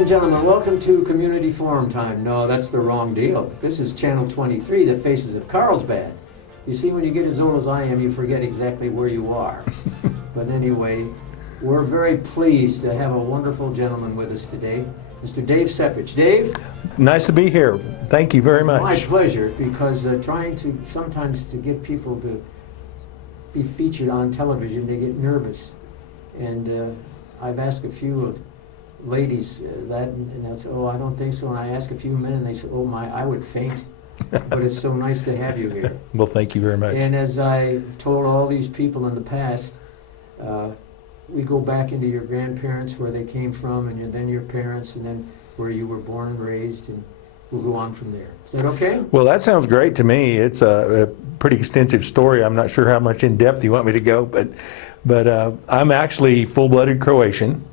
and gentlemen, welcome to Community Forum Time. No, that's the wrong deal. This is Channel 23, The Faces of Carlsbad. You see, when you get as old as I am, you forget exactly where you are. But anyway, we're very pleased to have a wonderful gentleman with us today, Mr. Dave Sepich. Dave? Nice to be here. Thank you very much. My pleasure, because trying to sometimes to get people to be featured on television, they get nervous. And I've asked a few of ladies that, and they'll say, oh, I don't think so. And I ask a few men, and they say, oh my, I would faint. But it's so nice to have you here. Well, thank you very much. And as I've told all these people in the past, we go back into your grandparents, where they came from, and then your parents, and then where you were born and raised, and we'll go on from there. Is that okay? Well, that sounds great to me. It's a pretty extensive story. I'm not sure how much in depth you want me to go, but I'm actually full-blooded Croatian.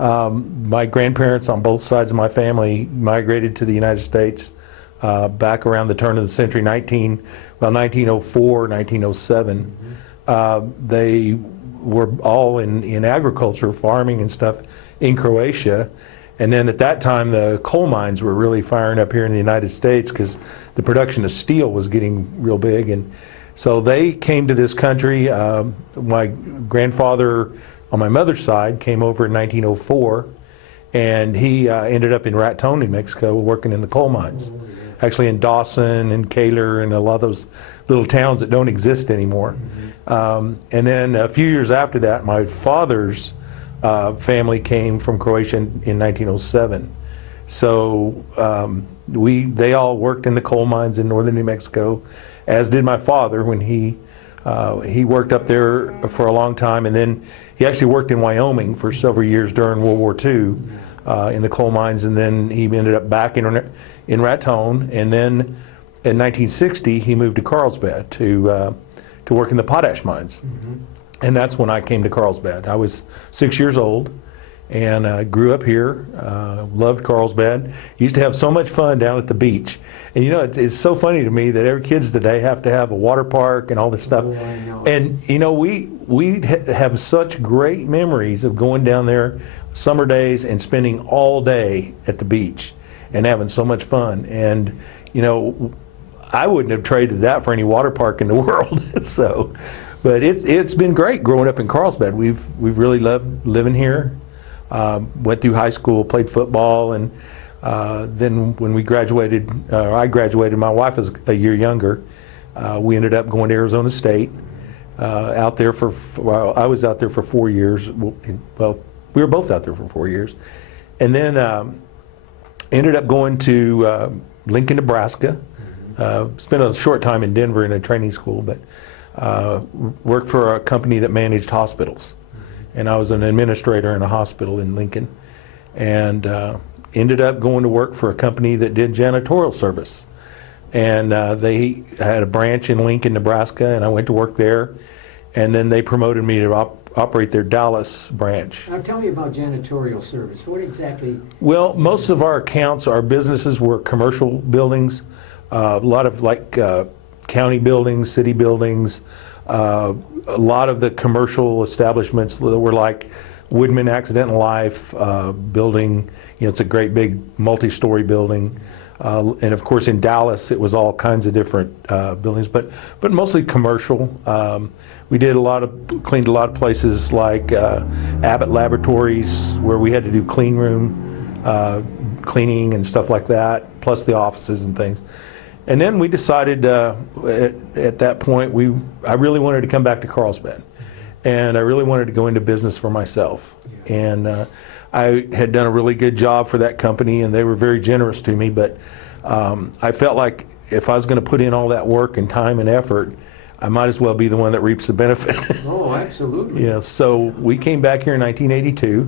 My grandparents on both sides of my family migrated to the United States back around the turn of the century, 1904, 1907. They were all in agriculture, farming and stuff in Croatia. And then at that time, the coal mines were really firing up here in the United States because the production of steel was getting real big. And so they came to this country. My grandfather on my mother's side came over in 1904, and he ended up in Raton, New Mexico, working in the coal mines. Actually in Dawson and Kaler and a lot of those little towns that don't exist anymore. And then a few years after that, my father's family came from Croatia in 1907. So they all worked in the coal mines in northern New Mexico, as did my father when he worked up there for a long time, and then he actually worked in Wyoming for several years during World War II in the coal mines, and then he ended up back in Raton, and then in 1960 he moved to Carlsbad to work in the potash mines. And that's when I came to Carlsbad. I was 6 years old and grew up here, loved Carlsbad. Used to have so much fun down at the beach. And you know, it's so funny to me that every kids today have to have a water park and all this stuff. Oh, I know. And you know, we have such great memories of going down there summer days and spending all day at the beach and having so much fun. And you know, I wouldn't have traded that for any water park in the world. So, but it's been great growing up in Carlsbad. We've really loved living here. Went through high school, played football, and then when we graduated, I graduated, my wife was a year younger. We ended up going to Arizona State. Out there well, I was out there for 4 years. Well, we were both out there for 4 years. And then ended up going to Lincoln, Nebraska. Spent a short time in Denver in a training school, but worked for a company that managed hospitals. And I was an administrator in a hospital in Lincoln, and ended up going to work for a company that did janitorial service. And they had a branch in Lincoln, Nebraska, and I went to work there. And then they promoted me to operate their Dallas branch. Now tell me about janitorial service. What exactly? Well, most of our accounts, our businesses were commercial buildings, a lot of like county buildings, city buildings. A lot of the commercial establishments that were like Woodman Accident and Life building. You know, it's a great big multi-story building. And of course in Dallas it was all kinds of different buildings, but mostly commercial. We did cleaned a lot of places like Abbott Laboratories, where we had to do clean room cleaning and stuff like that, plus the offices and things. And then we decided at that point I really wanted to come back to Carlsbad, and I really wanted to go into business for myself. And I had done a really good job for that company, and they were very generous to me, but I felt like if I was going to put in all that work and time and effort, I might as well be the one that reaps the benefit. Oh, absolutely. Yeah, so we came back here in 1982,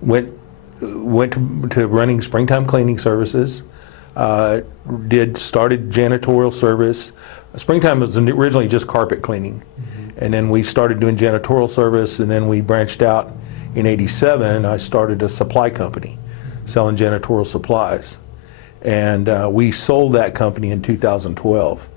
went to running springtime cleaning services, started janitorial service. Springtime was originally just carpet cleaning, and then we started doing janitorial service, and then we branched out in '87. I started a supply company selling janitorial supplies, and we sold that company in 2012.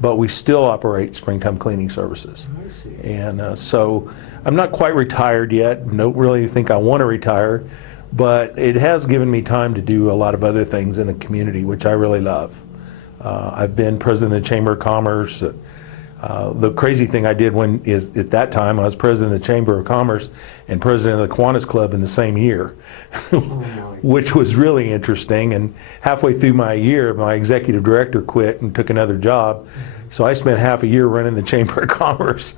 But we still operate springtime cleaning services. I see. And so I'm not quite retired yet. Don't really think I want to retire, but it has given me time to do a lot of other things in the community, which I really love. I've been president of the Chamber of Commerce. The crazy thing I did at that time, I was president of the Chamber of Commerce and president of the Kiwanis Club in the same year, which was really interesting. And halfway through my year, my executive director quit and took another job. So I spent half a year running the Chamber of Commerce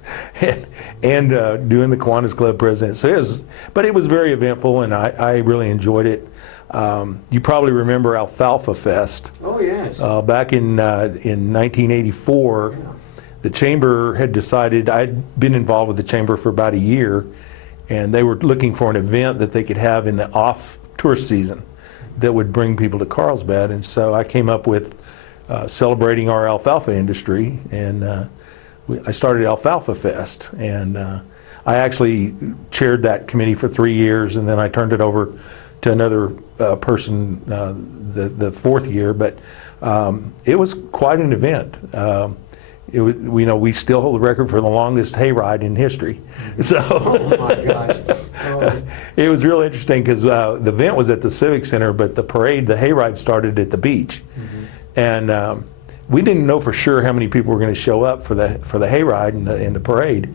and doing the Kiwanis Club president. So it was very eventful, and I really enjoyed it. You probably remember Alfalfa Fest. Oh, yes. Back in 1984. Yeah. The Chamber had decided, I'd been involved with the Chamber for about a year, and they were looking for an event that they could have in the off tourist season that would bring people to Carlsbad. And so I came up with celebrating our alfalfa industry, and I started Alfalfa Fest. And I actually chaired that committee for 3 years, and then I turned it over to another person the fourth year. But it was quite an event. We still hold the record for the longest hayride in history. So Oh my gosh. Oh, it was real interesting because the event was at the Civic Center, but the hayride started at the beach. And we didn't know for sure how many people were going to show up for the hayride and the parade.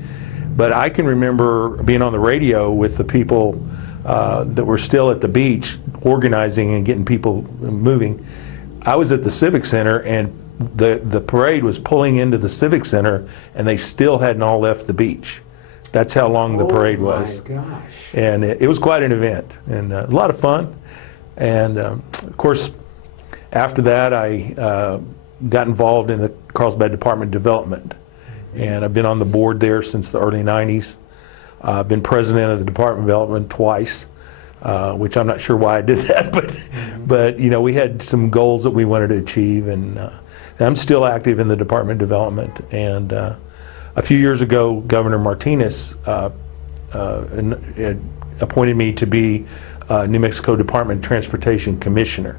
But I can remember being on the radio with the people that were still at the beach organizing and getting people moving. I was at the Civic Center, and the parade was pulling into the Civic Center, and they still hadn't all left the beach. That's how long the parade was. Oh my gosh. And it was quite an event, and a lot of fun. And of course, after that, I got involved in the Carlsbad Department of Development, and I've been on the board there since the early 90s. I've been president of the Department of Development twice, which I'm not sure why I did that, but we had some goals that we wanted to achieve, and I'm still active in the Department of Development. And a few years ago, Governor Martinez appointed me to be New Mexico Department of Transportation Commissioner.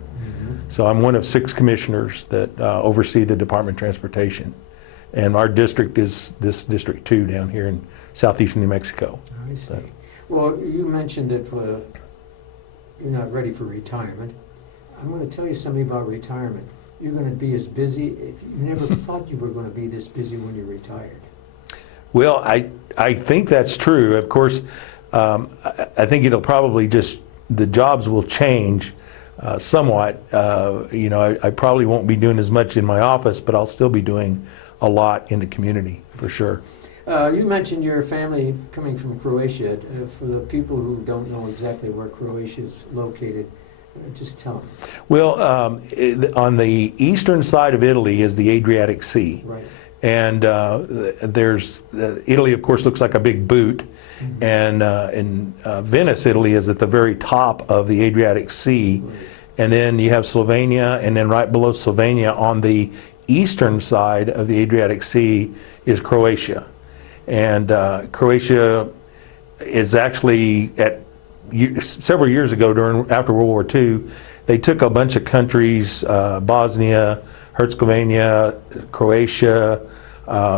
So I'm one of 6 commissioners that oversee the Department of Transportation. And our district is this District 2 down here in southeastern New Mexico. I see. Well, you mentioned that you're not ready for retirement. I'm going to tell you something about retirement. You're going to be as busy, if you never thought you were going to be this busy when you're retired. Well, I think that's true. Of course, I think it'll probably the jobs will change somewhat. I probably won't be doing as much in my office, but I'll still be doing a lot in the community, for sure. You mentioned your family coming from Croatia. For the people who don't know exactly where Croatia is located, just tell them. Well, on the eastern side of Italy is the Adriatic Sea. Right. And there's Italy, of course, looks like a big boot. And in Venice, Italy is at the very top of the Adriatic Sea. Right. And then you have Slovenia, and then right below Slovenia on the eastern side of the Adriatic Sea is Croatia. And Croatia is actually several years ago after World War II, they took a bunch of countries, Bosnia, Herzegovina, Croatia,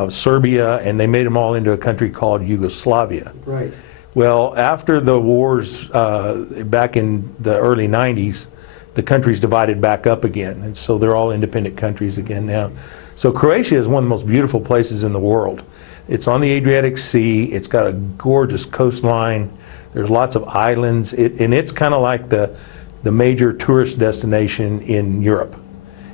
Serbia, and they made them all into a country called Yugoslavia. Right. Well, after the wars back in the early 90s, the countries divided back up again, and so they're all independent countries again now. So Croatia is one of the most beautiful places in the world. It's on the Adriatic Sea. It's got a gorgeous coastline. There's lots of islands, and it's kind of like the major tourist destination in Europe.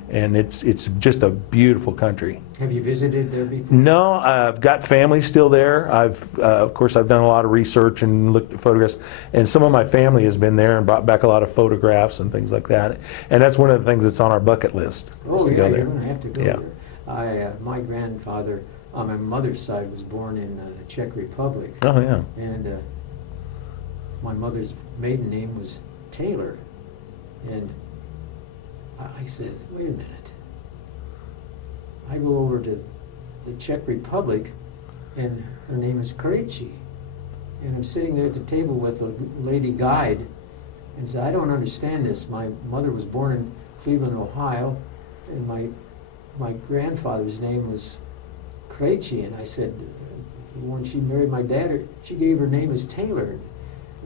And it's just a beautiful country. Have you visited there before? No, I've got family still there. Of course, I've done a lot of research and looked at photographs, and some of my family has been there and brought back a lot of photographs and things like that. And that's one of the things that's on our bucket list. Oh, to yeah, go there. you're going to have to go Yeah. there. My grandfather on my mother's side was born in the Czech Republic. Oh, yeah. And my mother's maiden name was Taylor. And I said, wait a minute. I go over to the Czech Republic, and her name is Krejci. And I'm sitting there at the table with a lady guide, and said, I don't understand this. My mother was born in Cleveland, Ohio, and my grandfather's name was Krejci. And I said, when she married my dad, she gave her name as Taylor.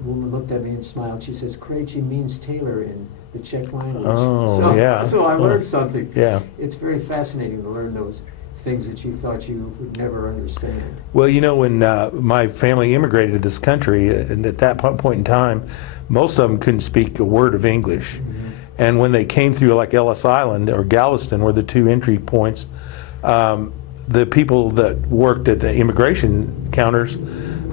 woman looked at me and smiled. She says, Krejci means tailor in the Czech language. Oh, so, yeah. So I Oh. learned something. Yeah. It's very fascinating to learn those things that you thought you would never understand. Well, when my family immigrated to this country, and at that point in time, most of them couldn't speak a word of English. Mm-hmm. And when they came through like Ellis Island or Galveston were the two entry points, the people that worked at the immigration counters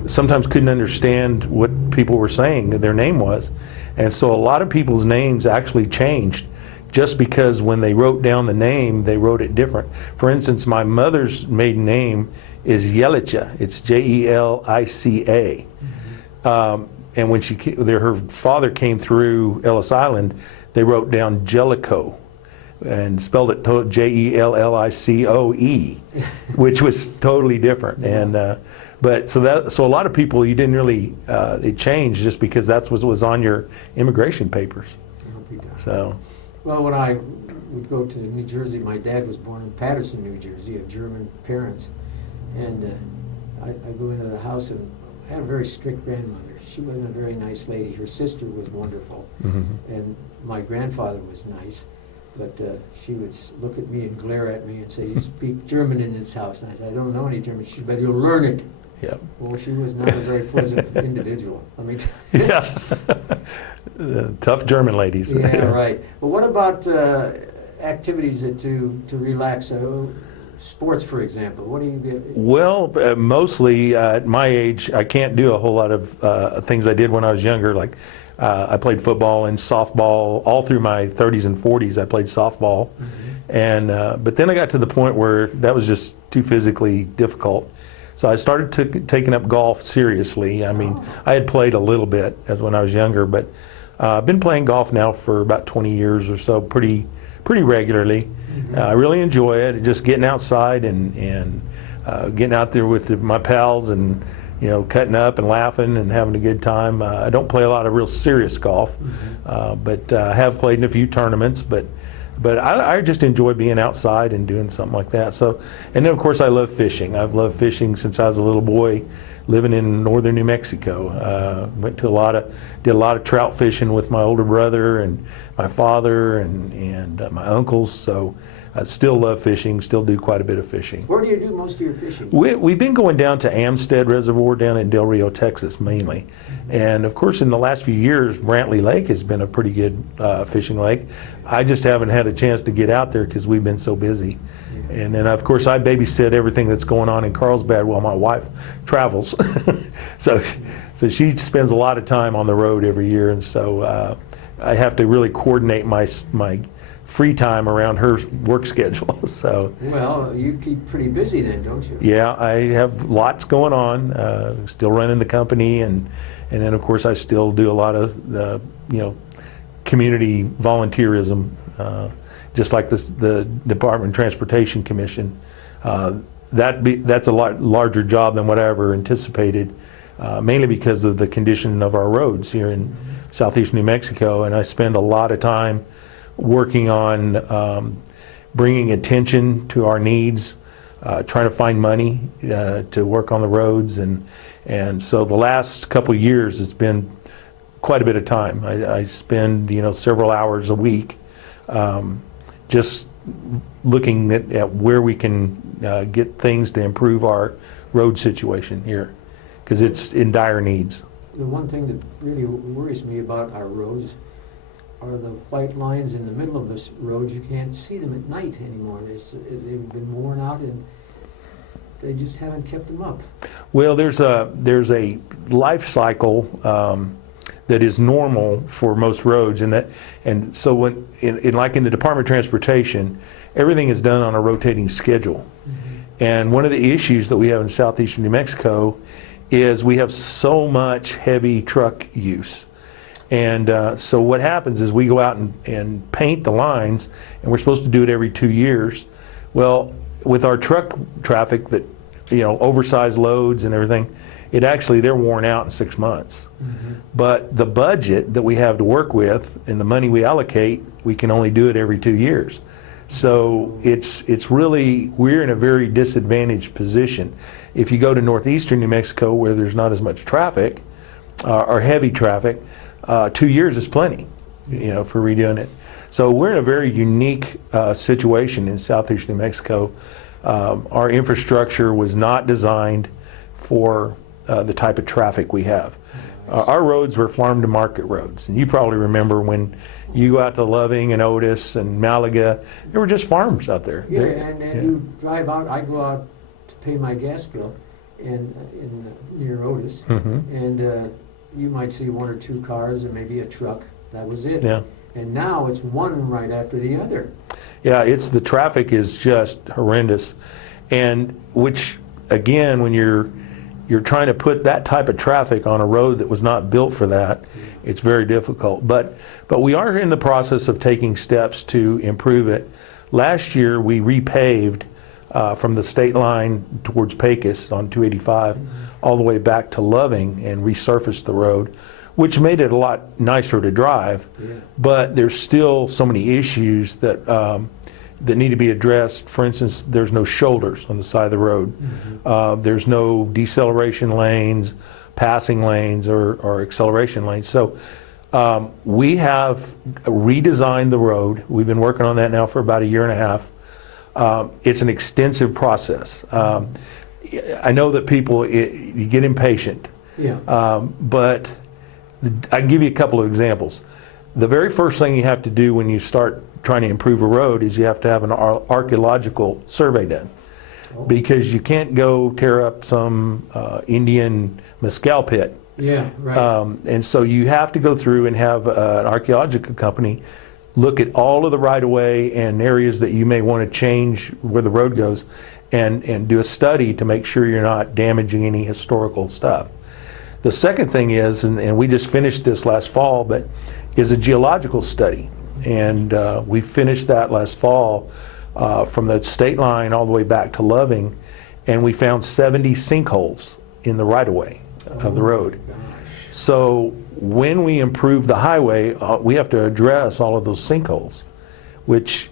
sometimes couldn't understand what people were saying their name was. And so a lot of people's names actually changed just because when they wrote down the name, they wrote it different. For instance, my mother's maiden name is Jelica. It's Jelica. And when her father came through Ellis Island, they wrote down Jellicoe and spelled it Jellicoe, which was totally different. And so a lot of people, you didn't really it changed just because that's what was on your immigration papers. So. Well, when I would go to New Jersey, my dad was born in Paterson, New Jersey, of German parents, and I go into the house and I had a very strict grandmother. She wasn't a very nice lady. Her sister was wonderful, and my grandfather was nice, but she would look at me and glare at me and say, "You speak German in this house?" And I said, "I don't know any German." She said, "But you'll learn it." Yep. Well, she was not a very pleasant individual, let me tell you. Yeah. Tough German ladies. Yeah, right. But what about activities to relax? Sports, for example. What do you get? Well, mostly at my age, I can't do a whole lot of things I did when I was younger. Like I played football and softball all through my 30s and 40s. I played softball, and but then I got to the point where that was just too physically difficult. So I started taking up golf seriously. I mean, I had played a little bit as when I was younger, but I've been playing golf now for about 20 years or so, pretty regularly. I really enjoy it, just getting outside and getting out there with my pals and cutting up and laughing and having a good time. I don't play a lot of real serious golf, but I have played in a few tournaments. But I just enjoy being outside and doing something like that. So, and then of course I love fishing. I've loved fishing since I was a little boy, living in northern New Mexico. Did a lot of trout fishing with my older brother and my father and my uncles. So I still love fishing. Still do quite a bit of fishing. Where do you do most of your fishing? We've been going down to Amstead Reservoir down in Del Rio, Texas, mainly. And of course, in the last few years, Brantley Lake has been a pretty good fishing lake. I just haven't had a chance to get out there because we've been so busy. And then, of course, I babysit everything that's going on in Carlsbad while my wife travels. so she spends a lot of time on the road every year, and so I have to really coordinate my free time around her work schedule. So. Well, you keep pretty busy then, don't you? Yeah, I have lots going on. Still running the company, and then of course I still do a lot of community volunteerism, just like the Department of Transportation Commission. That's a lot larger job than what I ever anticipated, mainly because of the condition of our roads here in southeast New Mexico, and I spend a lot of time working on bringing attention to our needs, trying to find money to work on the roads, and so the last couple of years it's been quite a bit of time. I spend several hours a week just looking at where we can get things to improve our road situation here, because it's in dire needs. The one thing that really worries me about our roads are the white lines in the middle of this road. You can't see them at night anymore. They've been worn out and they just haven't kept them up. Well, there's a life cycle that is normal for most roads, and so when like in the Department of Transportation, everything is done on a rotating schedule. And one of the issues that we have in southeastern New Mexico is we have so much heavy truck use. And so what happens is we go out and paint the lines, and we're supposed to do it every 2 years. Well, with our truck traffic that, oversized loads and everything, they're worn out in 6 months. But the budget that we have to work with and the money we allocate, we can only do it every 2 years. So it's really, we're in a very disadvantaged position. If you go to northeastern New Mexico where there's not as much traffic, or heavy traffic, 2 years is plenty, for redoing it. So we're in a very unique situation in southeast New Mexico. Our infrastructure was not designed for the type of traffic we have. Our roads were farm to market roads, and you probably remember when you go out to Loving and Otis and Malaga, there were just farms out there. Yeah, and you drive out, I go out to pay my gas bill in near Otis, and you might see one or two cars and maybe a truck. That was it. Yeah. And now it's one right after the other. Yeah, the traffic is just horrendous, and which again, when you're trying to put that type of traffic on a road that was not built for that, it's very difficult. But we are in the process of taking steps to improve it. Last year we repaved from the state line towards Pecos on 285 all the way back to Loving and resurfaced the road, which made it a lot nicer to drive. Yeah. But there's still so many issues that need to be addressed. For instance, there's no shoulders on the side of the road. There's no deceleration lanes, passing lanes, or acceleration lanes. So we have redesigned the road. We've been working on that now for about 1.5 years. It's an extensive process. I know that people, you get impatient. Yeah. But I can give you a couple of examples. The very first thing you have to do when you start trying to improve a road is you have to have an archaeological survey done, because you can't go tear up some Indian mescal pit. Yeah, right. And so you have to go through and have an archaeological company look at all of the right-of-way and areas that you may want to change where the road goes, and do a study to make sure you're not damaging any historical stuff. The second thing is, and we just finished this last fall, but is a geological study. And we finished that last fall from the state line all the way back to Loving, and we found 70 sinkholes in the right-of-way of the road. Gosh. So when we improve the highway, we have to address all of those sinkholes, which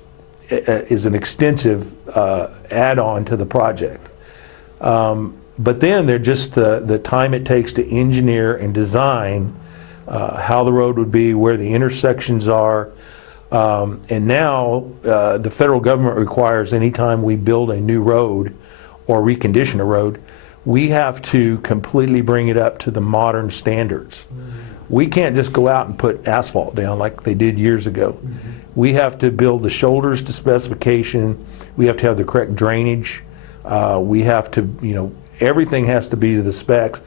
is an extensive add-on to the project. But then they're just the time it takes to engineer and design how the road would be, where the intersections are. And now the federal government requires anytime we build a new road or recondition a road, we have to completely bring it up to the modern standards. We can't just go out and put asphalt down like they did years ago. We have to build the shoulders to specification. We have to have the correct drainage. We have to, everything has to be to the specs.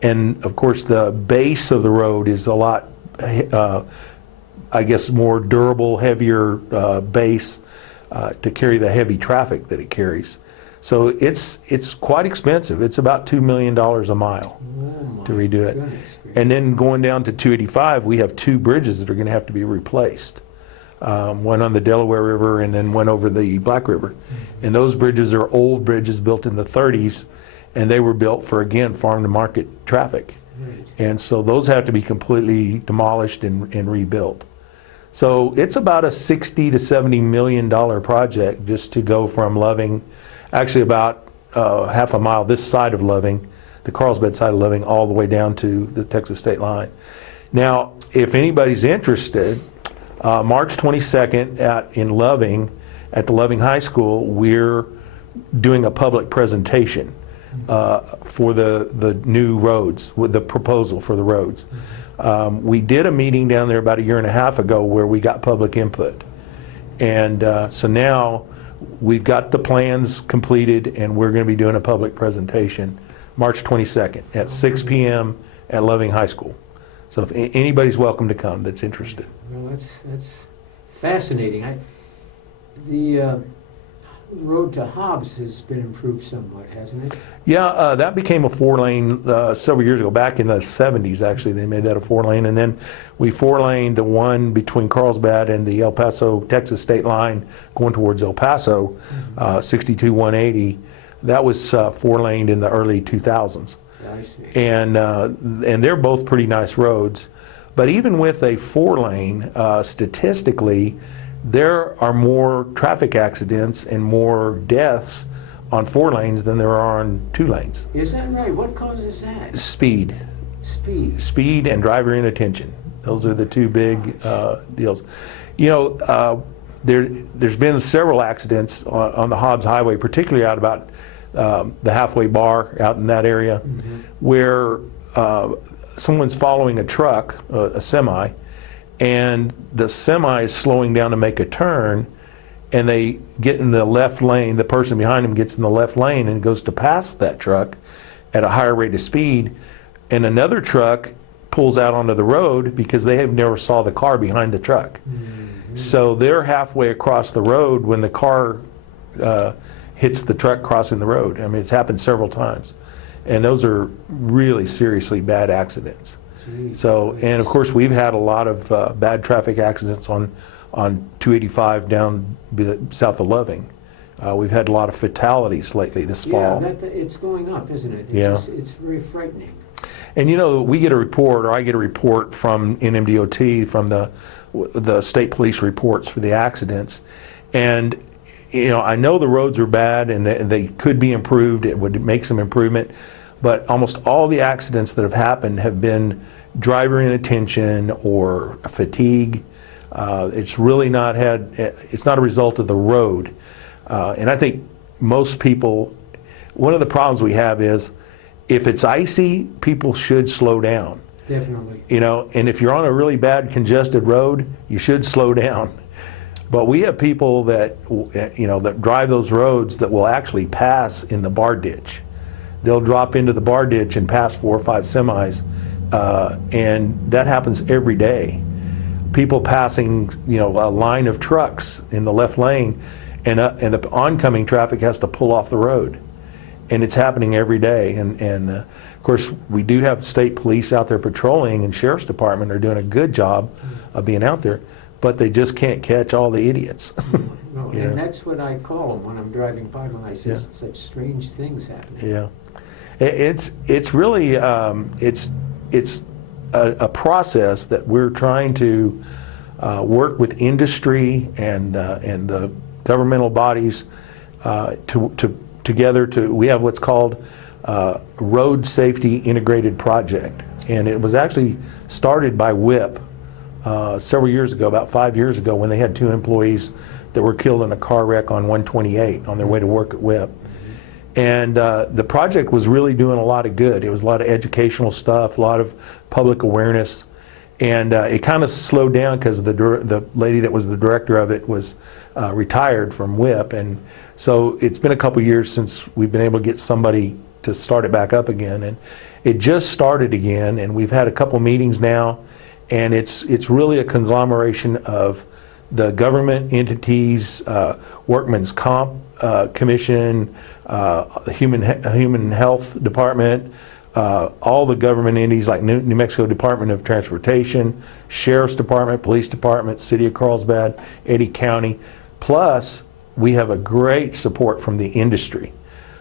And of course, the base of the road is a lot, I guess, more durable, heavier base to carry the heavy traffic that it carries. So it's quite expensive. It's about $2 million a mile to redo it. And then going down to 285, we have 2 bridges that are going to have to be replaced. One on the Delaware River and then one over the Black River. And those bridges are old bridges built in the 30s, and they were built for, again, farm to market traffic. And so those have to be completely demolished and rebuilt. So it's about a $60 to $70 million project just to go from Loving, actually about half a mile this side of Loving, the Carlsbad side of Loving, all the way down to the Texas state line. Now, if anybody's interested, March 22nd in Loving, at the Loving High School, we're doing a public presentation for the new roads, with the proposal for the roads. We did a meeting down there about 1.5 years ago where we got public input. And so now we've got the plans completed, and we're going to be doing a public presentation March 22nd at 6 p.m. at Loving High School. So if anybody's welcome to come that's interested. Well, that's fascinating. The road to Hobbs has been improved somewhat, hasn't it? Yeah, that became a 4-lane several years ago. Back in the 70s, actually, they made that a 4-lane. And then we 4-laned the one between Carlsbad and the El Paso, Texas state line going towards El Paso, 62-180. That was 4-laned in the early 2000s. I see. And they're both pretty nice roads. But even with a 4-lane, statistically, there are more traffic accidents and more deaths on 4 lanes than there are on 2 lanes. Is that right? What causes that? Speed. Speed. And driver inattention. Those are the two big deals. You know, there's been several accidents on the Hobbs Highway, particularly out about the halfway bar out in that area, where someone's following a truck, a semi, and the semi is slowing down to make a turn, and they get in the left lane. The person behind them gets in the left lane and goes to pass that truck at a higher rate of speed, and another truck pulls out onto the road because they have never saw the car behind the truck. So they're halfway across the road when the car hits the truck crossing the road. I mean, it's happened several times. And those are really seriously bad accidents. So, and of course, we've had a lot of bad traffic accidents on 285 down south of Loving. We've had a lot of fatalities lately this fall. Yeah, it's going up, isn't it? Yeah. It's very frightening. And you know, we get a report, or I get a report from NMDOT, from the state police reports for the accidents. And you know, I know the roads are bad and they could be improved. It would make some improvement. But almost all the accidents that have happened have been driver inattention or fatigue. It's really not it's not a result of the road. And I think most people, one of the problems we have is, if it's icy, people should slow down. Definitely. You know, and if you're on a really bad congested road, you should slow down. But we have people that, you know, that drive those roads that will actually pass in the bar ditch. They'll drop into the bar ditch and pass 4 or 5 semis, and that happens every day. People passing, you know, a line of trucks in the left lane, and the oncoming traffic has to pull off the road. And it's happening every day. And of course, we do have state police out there patrolling, and sheriff's department are doing a good job of being out there, but they just can't catch all the idiots. No, Yeah. and that's what I call them when I'm driving by, when I see such strange things happening. Yeah, it's really it's a process that we're trying to work with industry and the governmental bodies together. We have what's called Road Safety Integrated Project, and it was actually started by WIP several years ago, about 5 years ago, when they had 2 employees that were killed in a car wreck on 128 on their way to work at WIP. And the project was really doing a lot of good. It was a lot of educational stuff, a lot of public awareness, and it kind of slowed down because the lady that was the director of it was retired from WIP, and so it's been a couple years since we've been able to get somebody to start it back up again. And it just started again, and we've had a couple meetings now, and it's really a conglomeration of the government entities, Workman's Comp Commission, the Human Health Department, all the government entities like New Mexico Department of Transportation, Sheriff's Department, Police Department, City of Carlsbad, Eddy County. Plus, we have a great support from the industry.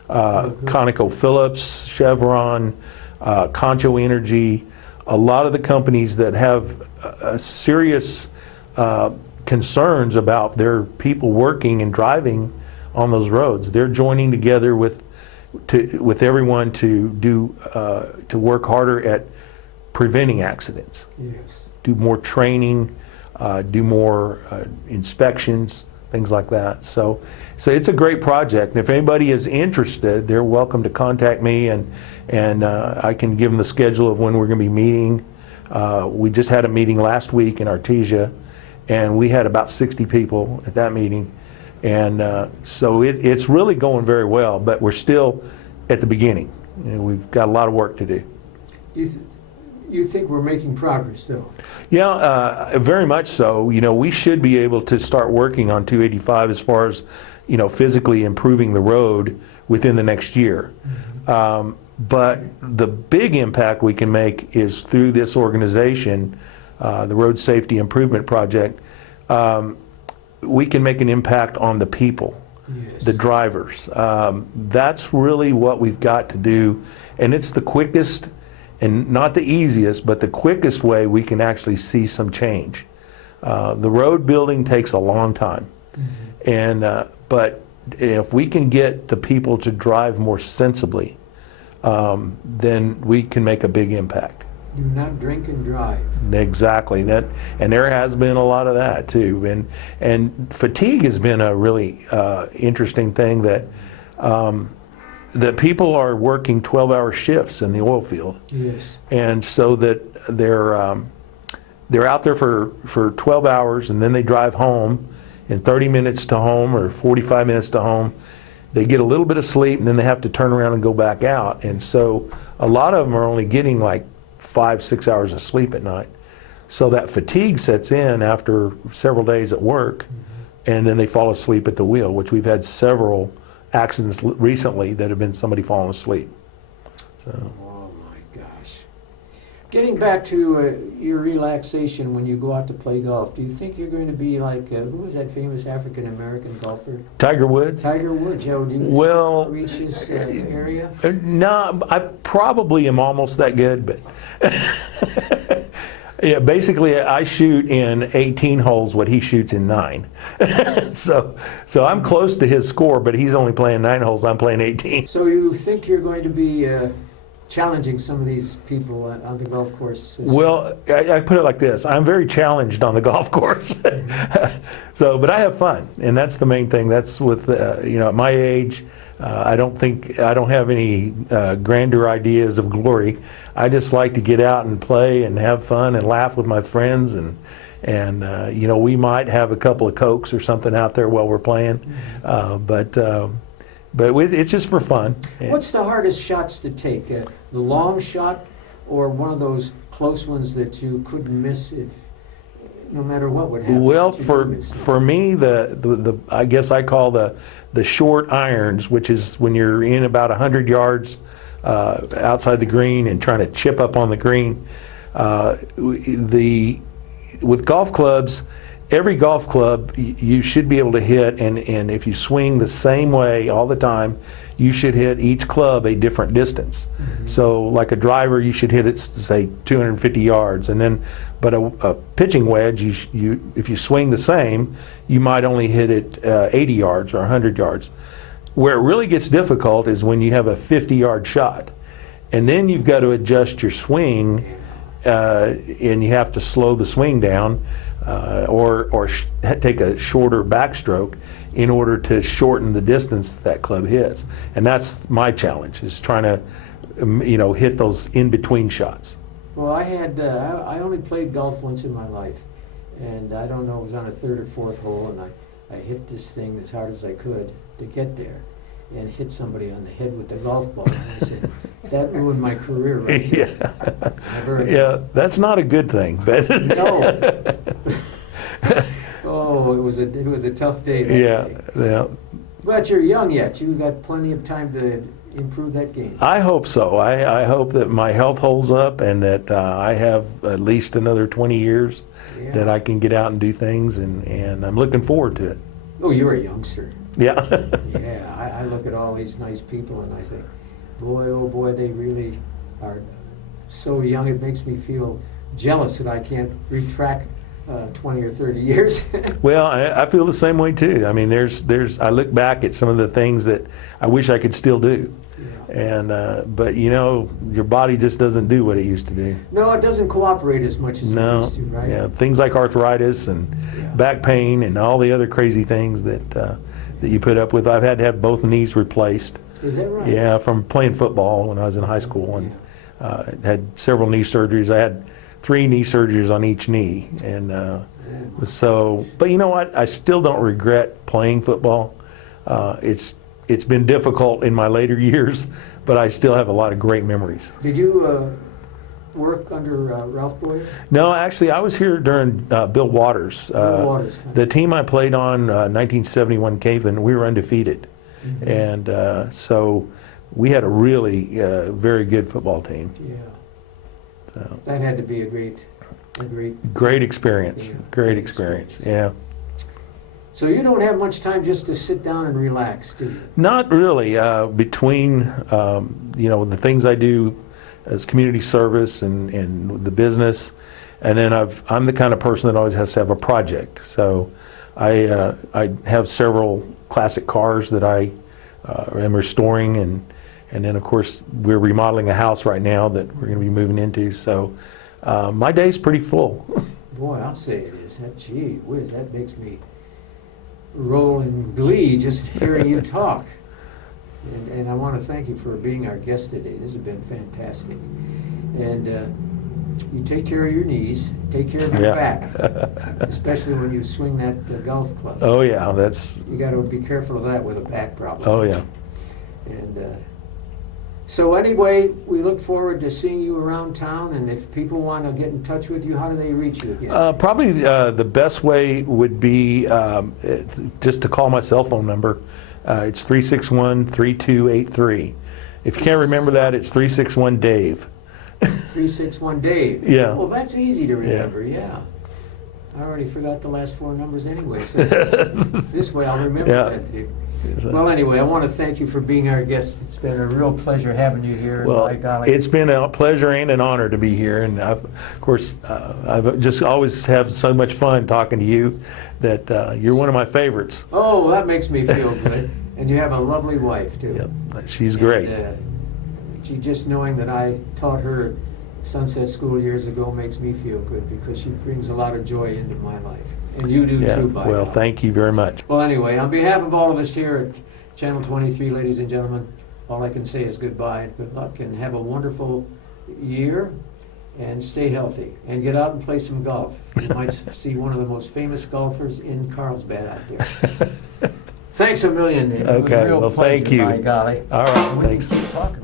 ConocoPhillips, Chevron, Concho Energy, a lot of the companies that have serious concerns about their people working and driving on those roads. They're joining together with everyone to work harder at preventing accidents. Yes. Do more training, do more inspections, things like that. So it's a great project. And if anybody is interested, they're welcome to contact me, and I can give them the schedule of when we're going to be meeting. We just had a meeting last week in Artesia, and we had about 60 people at that meeting. And so it's really going very well, but we're still at the beginning, and we've got a lot of work to do. You think we're making progress, though? Yeah, very much so. You know, we should be able to start working on 285 as far as, you know, physically improving the road within the next year. But the big impact we can make is through this organization, the Road Safety Improvement Project. We can make an impact on the people, Yes. the drivers. That's really what we've got to do, and it's the quickest and not the easiest, but the quickest way we can actually see some change. The road building takes a long time, but if we can get the people to drive more sensibly, then we can make a big impact. Do not drink and drive. Exactly. That, and there has been a lot of that too. And fatigue has been a really interesting thing that that people are working 12-hour shifts in the oil field. Yes. And so that they're out there for 12 hours, and then they drive home in 30 minutes to home or 45 minutes to home. They get a little bit of sleep, and then they have to turn around and go back out. And so a lot of them are only getting like 5-6 hours of sleep at night. So that fatigue sets in after several days at work, and then they fall asleep at the wheel, which we've had several accidents recently that have been somebody falling asleep. So. Oh my gosh. Getting back to your relaxation when you go out to play golf, do you think you're going to be like, who was that famous African-American golfer? Tiger Woods? Tiger Woods, Joe. Do you think Well, you'll reach this area? No, I probably am almost that good, but yeah, basically I shoot in 18 holes what he shoots in 9. So I'm close to his score, but he's only playing 9 holes, I'm playing 18. So you think you're going to be challenging some of these people on the golf course? Well, I put it like this, I'm very challenged on the golf course. So, but I have fun, and that's the main thing. That's with, at my age, I don't have any grander ideas of glory. I just like to get out and play and have fun and laugh with my friends, and we might have a couple of Cokes or something out there while we're playing, but it's just for fun. What's the hardest shots to take? The long shot, or one of those close ones that you couldn't miss if, no matter what would happen? Well, for me, the I guess I call the short irons, which is when you're in about 100 yards outside the green and trying to chip up on the green. With golf clubs, every golf club you should be able to hit, and if you swing the same way all the time, you should hit each club a different distance. Mm-hmm. So like a driver, you should hit it, say, 250 yards, and then, but a pitching wedge, if you swing the same, you might only hit it 80 yards or 100 yards. Where it really gets difficult is when you have a 50-yard shot, and then you've got to adjust your swing, and you have to slow the swing down, or take a shorter backstroke in order to shorten the distance that club hits. And that's my challenge, is trying to hit those in-between shots. Well, I only played golf once in my life, and I don't know, it was on a 3rd or 4th hole, and I hit this thing as hard as I could to get there, and hit somebody on the head with the golf ball. And I said, that ruined my career right there. Yeah, that's not a good thing, but no. Oh, it was a tough day that day. Yeah. But you're young yet. You've got plenty of time to improve that game. I hope so. I hope that my health holds up, and that I have at least another 20 years that I can get out and do things, and I'm looking forward to it. Oh, you're a youngster. Yeah. Yeah, I look at all these nice people and I think, boy, oh boy, they really are so young. It makes me feel jealous that I can't retract 20 or 30 years. Well, I feel the same way too. I mean, I look back at some of the things that I wish I could still do. Yeah. And but your body just doesn't do what it used to do. No, it doesn't cooperate as much as it used to, right? Yeah, things like arthritis and back pain and all the other crazy things that you put up with. I've had to have both knees replaced. Is that right? Yeah, from playing football when I was in high school, and had several knee surgeries. I had 3 knee surgeries on each knee, and but you know what? I still don't regret playing football. It's been difficult in my later years, but I still have a lot of great memories. Did you work under Ralph Boyer? No, actually, I was here during Bill Waters. Bill Waters. The team I played on, 1971 Caven, we were undefeated. Mm-hmm. And so we had a really very good football team. Yeah. So. That had to be a great experience. Yeah. Great experience. Yeah. So you don't have much time just to sit down and relax, do you? Not really. Between the things I do as community service and the business, and then I'm the kind of person that always has to have a project. So I have several classic cars that I am restoring And then, of course, we're remodeling a house right now that we're going to be moving into. So my day's pretty full. Boy, I'll say it is. Gee whiz, that makes me roll in glee just hearing you talk. And I want to thank you for being our guest today. This has been fantastic. And you take care of your knees, take care of your back, especially when you swing that golf club. Oh, yeah, that's... You got to be careful of that with a back problem. Oh, yeah. And so anyway, we look forward to seeing you around town, and if people want to get in touch with you, how do they reach you again? Probably the best way would be just to call my cell phone number. It's 361-3283. If you can't remember that, it's 361-DAVE. 361 Dave. Yeah. Well, that's easy to remember, yeah. I already forgot the last four numbers anyway, so this way I'll remember that. Well, anyway, I want to thank you for being our guest. It's been a real pleasure having you here. Well, My golly. it's been a pleasure and an honor to be here, and of course, I've just always have so much fun talking to you that you're one of my favorites. Oh, well, that makes me feel good. And you have a lovely wife, too. Yep, she's great. Just knowing that I taught her at Sunset School years ago makes me feel good, because she brings a lot of joy into my life. And you do too, by well, now. thank you very much. Well, anyway, on behalf of all of us here at Channel 23, ladies and gentlemen, all I can say is goodbye and good luck, and have a wonderful year, and stay healthy, and get out and play some golf. You might see one of the most famous golfers in Carlsbad out there. Thanks a million, Nick. Okay, It was a real well, pleasure, thank you. by golly. All right, And we can thanks. keep talking.